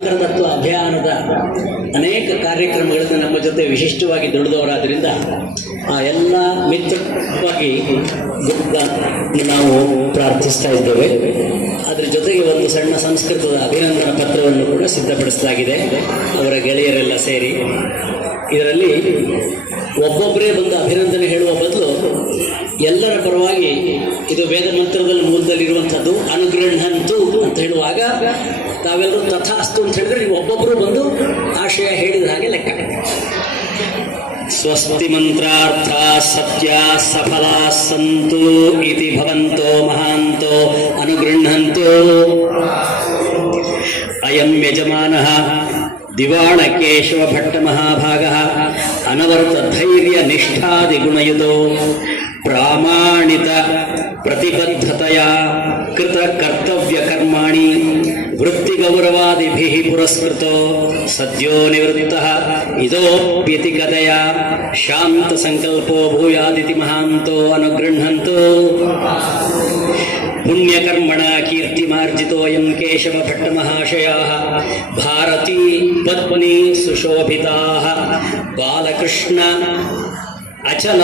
ತತ್ವ ಅಭಿಯಾನದ ಅನೇಕ ಕಾರ್ಯಕ್ರಮಗಳನ್ನು ನಮ್ಮ ಜೊತೆ ವಿಶಿಷ್ಟವಾಗಿ ದುಡಿದವರಾದ್ರಿಂದ ಆ ಎಲ್ಲ ಮಿತ್ರವಾಗಿ ನಾವು ಪ್ರಾರ್ಥಿಸ್ತಾ ಇದ್ದೇವೆ. ಅದರ ಜೊತೆಗೆ ಒಂದು ಸಣ್ಣ ಸಂಸ್ಕೃತದ ಅಭಿನಂದನಾ ಪತ್ರವನ್ನು ಕೂಡ ಸಿದ್ಧಪಡಿಸಲಾಗಿದೆ ಅವರ ಗೆಳೆಯರೆಲ್ಲ ಸೇರಿ. ಇದರಲ್ಲಿ ಒಬ್ಬೊಬ್ಬರೇ ಬಂದು ಅಭಿನಂದನೆ ಹೇಳುವ ಬದಲು ಎಲ್ಲರ ಪರವಾಗಿ ಇದು ವೇದ ಮಂತ್ರದಲ್ಲಿ ಮೂಲದಲ್ಲಿರುವಂಥದ್ದು ಅನುಗೃಹಂತು ಅಂತ ಹೇಳುವಾಗ ತಾವೆಲ್ಲರೂ ತಥಾಸ್ತು ಅಂತ ಹೇಳಿದ್ರೆ ನೀವು ಒಬ್ಬೊಬ್ಬರು ಬಂದು ಆಶಯ ಹೇಳಿದ ಹಾಗೆ ಲೆಕ್ಕ. ಸ್ವಸ್ತಿ ಮಂತ್ರಾರ್ಥ ಸತ್ಯ ಸಫಲ ಸಂತು ಇತಿ ಭವಂತೋ ಮಹಾಂತೋ ಅನುಗೃಹಂತು. ಅಯಂ ಯಜಮಾನಃ ದಿವಾಣ ಕೇಶವ ಭಟ್ಟ ಮಹಾಭಾಗಃ ಅನವರ್ತ ಧೈರ್ಯ ನಿಷ್ಠಾದಿ ಗುಣಯುತೋ ಪ್ರಾಮಾಣಿತ ಪ್ರತಿಬದ್ಧತೆಯ ಕೃತ ಕರ್ತವ್ಯ ಕರ್ಮಾಣಿ ವೃತ್ತಿಗೌರವಾದಿಭಿಃ ಪುರಸ್ಕೃತೋ ಸದ್ಯೋ ನಿವೃತ್ತಃ ಇದೋಪ್ಯತಿ ಕಥೆಯ ಶಾಂತ ಸಂಕಲ್ಪೋ ಭೂಯಾದಿತಿ ಮಹಾಂತೋ ಅನುಗೃಹಂತು. ಪುಣ್ಯಕರ್ಮಣ ಕೀರ್ತಿಮಾರ್ಜಿತೋಯಂ ಕೇಶವ ಭಟ್ಟ ಮಹಾಶಯಾಃ ಭಾರತೀ ಪದ್ಮನಿ ಸುಶೋಭಿತಾಃ ಬಾಲಕೃಷ್ಣ ಅಚಲ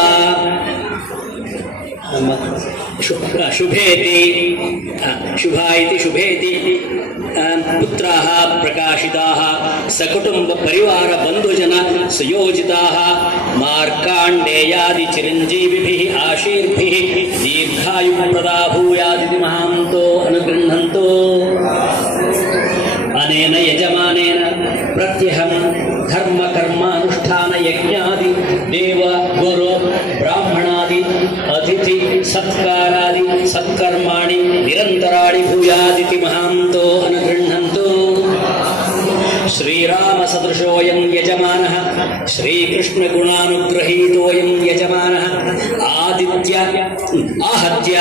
ಶುಭೇತಿ ಶುಭ ಇತಿ ಶುಭೇತಿ ಪುತ್ರಾಃ ಪ್ರಕಾಶಿತಾಃ ಸಕುಟುಂಬ ಪರಿವಾರ ಬಂಧುಜನ ಸುಯೋಜಿತಾಃ ಮಾರ್ಕಾಂಡೇಯಾದಿ ಚಿರಂಜೀವಿಭಿಃ ಆಶೀರ್ಭಿಃ ದೀರ್ಘಾಯುಪ್ರದಾ ಭೂಯಾದಿತಿ ಮಹಾಂತೋ ಅನುಗೃಹಂತು. ಅನೇನ ಯಜಮಾನೇನ ಪ್ರತ್ಯಹಂ ಧರ್ಮ ಕರ್ಮಾನುಷ್ಠಾನ ಯಜ್ಞಾದಿ ದೇವ ಗುರು ಬ್ರಾಹ್ಮಣಾದಿ ಅತಿಥಿ ಸತ್ಕಾರಾದಿ ಸತ್ಕರ್ಮಾಣಿ ನಿರಂತರಾಣಿ ಭೂಯಾದಿತಿ ಮಹಾಂತೋ ಅನುಗೃಹಂತು. ಶ್ರೀರಾಮ ಸದೃಶೋಯಂ ಯಜಮಾನಃ ಶ್ರೀಕೃಷ್ಣ ಗುಣಾನುಗ್ರಹೀತೋಯಂ ಯಜಮಾನಃ ಆಹತ್ಯ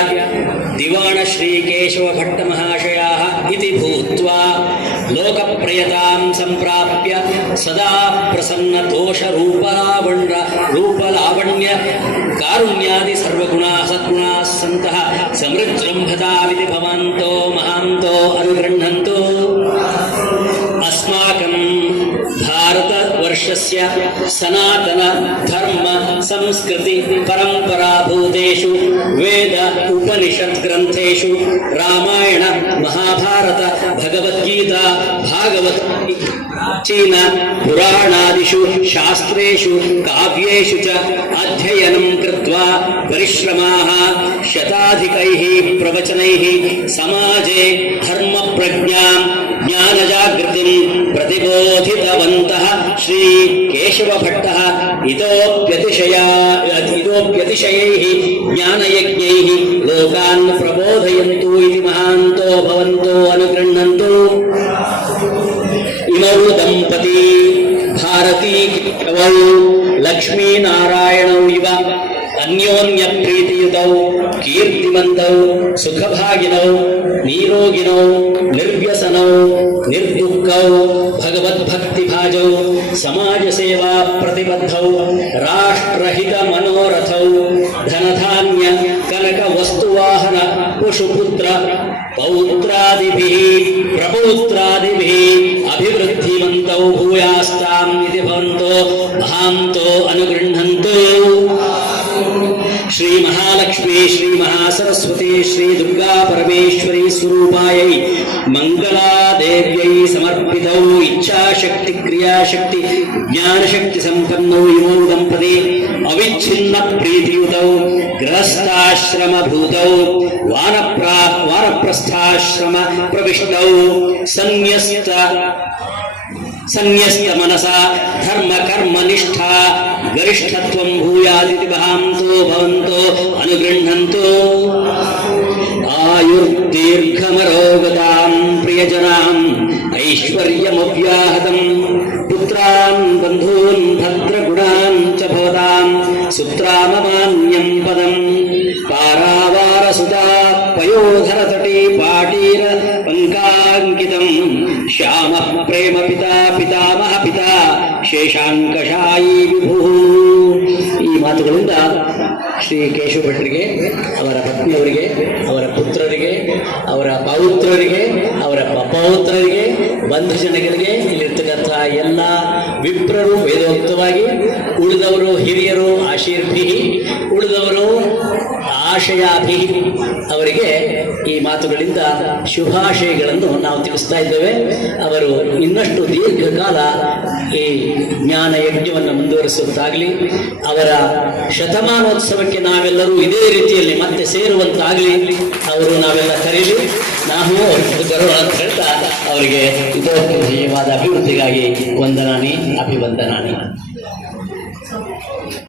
ದಿವಾಣ ಶ್ರೀಕೇಶವ ಭಟ್ಟ ಮಹಾಶಯಾಃ ಇತಿ ಭೂತ್ವಾ ಲೋಕಪ್ರಿಯತಾಂ ಸಂಪ್ರಾಪ್ಯ ಸದಾ ಪ್ರಸನ್ನ ದೋಷ ರೂಪಲಾವಣ್ಯ ಕಾರುಣ್ಯಾದಿ ಸರ್ವಗುಣಾ ಸದ್ಗುಣಾ ಸಂತಃ ಸಮೃದ್ಧಂಭತಾವಿತಿ ಭವಂತೋ ಮಹಾಂತೋ ಅನುಗೃಹಂತು. ಅಸ್ಮಾಕಂ ಭಾರತವರ್ಷಸ್ಯ ಸನಾತನ ಧರ್ಮ ಸಂಸ್ಕೃತಿ ಪರಂಪರಾಭೂತೇಷು ವೇದ ಉಪನಿಷತ್ ಗ್ರಂಥೇಷು ರಾಮಾಯಣ ಮಹಾಭಾರತ ಭಗವದ್ಗೀತಾ ಭಾಗವತ ಪ್ರಾಚೀನ ಪುರಾಣಾದಿಷು ಶಾಸ್ತ್ರೇಷು ಕಾವ್ಯೇಷು ಚ ಅಧ್ಯಯನಂ ಕೃತ್ವಾ ಪರಿಶ್ರಮಾಃ ಶತಾಧಿಕೈಃ ಪ್ರವಚನೈಃ ಸಮಾಜೆ ಧರ್ಮ ಪ್ರಜ್ಞಾಂ ಜ್ಞಾನಜಾಗೃತಿಂ ಪ್ರತಿಬೋಧಿತವಂತಃ ಶ್ರೀ ಕೇಶವ ಭಟ್ಟಃ ಇದೋಪ್ಯತಿಶಯೈಃ ಜ್ಞಾನಯಜ್ಞೈಃ ಲೋಕಾನ್ ಪ್ರಬೋಧಯಂತು ಇತಿ ಮಹಾಂತೋ ಭವಂತೋ ಅನುಗೃಹಂತು. ಇಮೌ ದಂಪತಿ ಭಾರತೀ ಕೇಶವೌ ಲಕ್ಷ್ಮೀನಾರಾಯಣೌ ಇವ ಅನ್ಯೋನ್ಯ ಪ್ರೀತಿಯುತೌ ಕೀರ್ತಿಮಂತೌ ಸುಖಭಾಗಿನೌ ನೀರೋಗಿನೌ ನಿರ್ವ್ಯಸನೌ ನಿರ್ದುಃಖೌ ಭಗವದ್ಭಕ್ತಿಭಾಜೌ ಸಮಾಜ ಸೇವಾ ಪ್ರತಿಬದ್ಧೌ ರಾಷ್ಟ್ರಹಿತ ಮನೋರಥೌ ಧನಧಾನ್ಯ ಕನಕ ವಸ್ತುವಾಹನ ಪಶುಪುತ್ರ ಪೌತ್ರಾದಿಭಿಃ ಪ್ರಪೌತ್ರಾದಿಭಿಃ ಅಭಿವೃದ್ಧಿಮಂತೌ ಭೂಯಾಸ್ತಾಂ ಇತಿ ಭವಂತೋ ಮಹಾಂತೋ ಅನುಗೃಹಂತು. ಶ್ರೀ ಮಹಾಲಕ್ಷ್ಮೀ ಶ್ರೀ ಮಹಾಸರಸ್ವತಿ ಶ್ರೀ ದುರ್ಗಾ ಪರಮೇಶ್ವರಿ ಸ್ವರೂಪಾಯೈ ಮಂಗಲಾದೇವ್ಯೈ ಸಮರ್ಪಿತೌ ಇಚ್ಛಾಶಕ್ತಿ ಕ್ರಿಯಾಶಕ್ತಿ ಜ್ಞಾನಶಕ್ತಿ ಸಂಪನ್ನೌ ಇಮೌ ದಂಪತಿ ಅವಿಚ್ಛಿನ್ನ ಪ್ರೀತಿಯುತೌ ಗೃಹಸ್ಥಾಶ್ರಮಭೂತೌ ವಾನಪ್ರಸ್ಥಾಶ್ರಮ ಪ್ರವಿಷ್ಟೌ ಸನ್ಯಸ್ತ ಮನಸ ಧರ್ಮ ಕರ್ಮ ನಿಷ್ಠಾ ಗರಿಷ್ಠತ್ವಂ ಭೂಯಾದಿತಿ ಮಹಾಂತೋ ಭವಂತೋ ಅನುಗೃಹಂತು. ಆಯುರ್ದೀರ್ಘಮರೋಗತಾಂ ಪ್ರಿಯಜನಾಂ ಐಶ್ವರ್ಯಮವ್ಯಾಹತಂ ಪುತ್ರಾನ್ ಬಂಧೂನ್ ಭದ್ರಗುಣಾನ್ ಚ ಭವತಾಂ ಸುತ್ರಾಮಮಾನ್ಯಂ ಪದಂ ಪಾರಾವಾರ ಸುತಾ ಪಯೋಧರ ತಟೀ ಪಾಟೀರ ಪಂಕಾಂಕಿತಂ ಶ್ಯಾಮ ಪ್ರೇಮ ಪಿತಾ ಪಿತಾಮಹ ಪಿತಾ ಶೇಷಾಂಕಶಾಯಿ ವಿಭು. ಈ ಮಾತುಗಳಿಂದ ಶ್ರೀ ಕೇಶವ ಭಟ್ರಿಗೆ, ಅವರ ಪತ್ನಿಯವರಿಗೆ, ಅವರ ಪುತ್ರರಿಗೆ, ಅವರ ಪೌತ್ರರಿಗೆ, ಅವರ ಪಪೌತ್ರರಿಗೆ, ಬಂಧು ಜನಗಳಿಗೆ, ಇಲ್ಲಿರ್ತಕ್ಕಂತಹ ಎಲ್ಲ ವಿಪ್ರರು ವೇದೋಕ್ತವಾಗಿ, ಉಳಿದವರು ಹಿರಿಯರು ಆಶೀರ್ಭಿ, ಉಳಿದವರು ಆಶಯಾಭಿ ಅವರಿಗೆ ಈ ಮಾತುಗಳಿಂದ ಶುಭಾಶಯಗಳನ್ನು ನಾವು ತಿಳಿಸ್ತಾ ಇದ್ದೇವೆ. ಅವರು ಇನ್ನಷ್ಟು ದೀರ್ಘಕಾಲ ಈ ಜ್ಞಾನ ಯಜ್ಞವನ್ನು ಮುಂದುವರಿಸುತ್ತಾಗಲಿ, ಅವರ ಶತಮಾನೋತ್ಸವಕ್ಕೆ ನಾವೆಲ್ಲರೂ ಇದೇ ರೀತಿಯಲ್ಲಿ ಮತ್ತೆ ಸೇರುವಂತಾಗಲಿ, ಅವರು ನಾವೆಲ್ಲ ಕರೀಲಿ, ನಾವು ಬರೋಣ ಅಂತ ಹೇಳ್ತಾ ಅವರಿಗೆ ಇದರ ಅಭಿವೃದ್ಧಿಗಾಗಿ ವಂದನಾನಿ, ಅಭಿವಂದನಾನಿ.